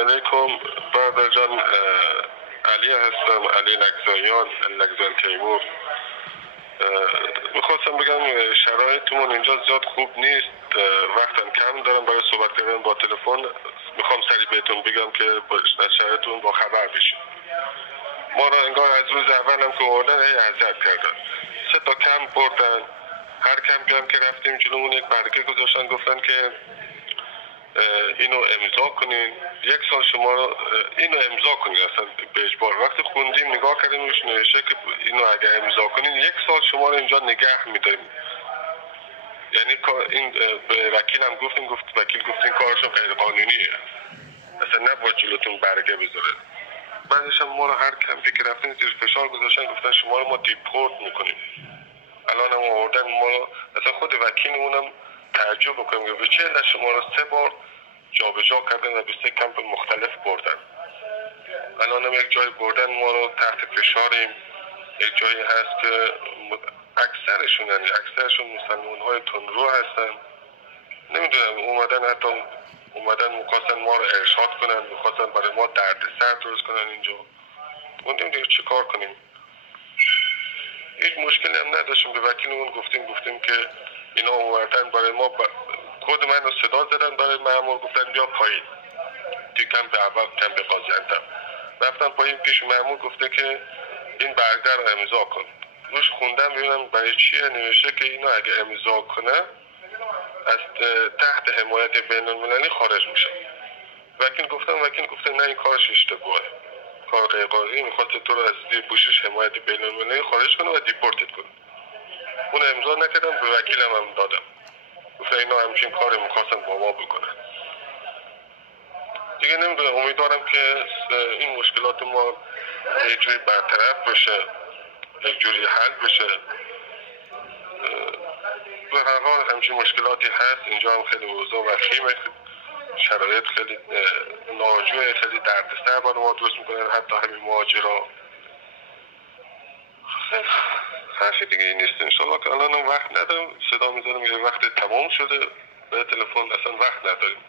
علیکم برادر جان. علی هستم، علی لگزایان تیمور. میخواستم بگم شرایطمون اینجا زیاد خوب نیست، وقتم کم دارم برای صحبت کردن با تلفن. میخوام سریع بهتون بگم که از شرایطتون با خبر بشید. ما را انگار از روز اول هم که آوردن اذیت کردن، 3 تا کمپ بردن. هر کمپی هم که رفتیم جلومون یک برگه گذاشتن، گفتن که اینو امضا کنین، 1 سال شما رو اینو امضا کنین. اصلا به اجبار وقتی خوندیم نگاه کردیم روش نوشته که اینو اگه امضا کنین 1 سال شما رو اینجا نگه میداریم. یعنی این به وکیلم گفتیم، وکیل گفت این کارشون غیر قانونیه، اصلا نباید جلوتون برگه بذاره. بعدش هم ما رو هر کمپی که رفتیم زیر فشار گذاشتن، گفتن شما رو ما دیپورت میکنیم. الان هم آوردن ما رو، اصلا خود وکیلمونم تعجب میکنیم که به چه علت شما رو 3 بار جابجا کردن و به 3 کمپ مختلف بردن. الان هم یک جای بردن ما رو تحت فشاریم. یک جایی هست که اکثرشون مسلمان‌های تندرو هستن. نمیدونم اومدن میخواستن ما رو ارشاد کنن، میخواستن برای ما دردسر درست کنن اینجا. ما نمیدونیم چه کار کنیم. هیچ مشکلی هم نداشتیم، به وکیلمون گفتیم که اینا اومدن برای ما کد من رو صدا زدن برای مأمور، گفتن بیا پایین. توی کمپ اول، کمپ قاضی‌اندم رفتم پایین، پیش مأمور گفته که این برگه رو امضا کن. روش خوندم ببینم برای چیه. نوشته که اینو اگه امضا کنه از تحت حمایت بین‌المللی خارج میشه. وکیل گفته نه، این کارش اشتباهه، کار غیر قانونی، میخواد تو رو از زیر پوشش حمایت بین‌المللی خارج کنه و دیپورتت کنه. اون امضا نکردم، به وکیلم هم دادم، گفته اینا همچین کاری میخواستن با ما بکنن. دیگه نمیدونم، امیدوارم که این مشکلات ما یک جوری برطرف بشه، یک جوری حل بشه. به هر حال همچین مشکلاتی هست اینجا، هم خیلی اوضاع وخیمه، شرایط خیلی ناجوره، خیلی دردسر برای ما درست میکنن، حتی همین مهاجرا. حرفی دیگه این نیست. انشالله که الان وقت ندارم، صدا میزنم یه وقت تمام شده به تلفن، اصلا وقت نداریم.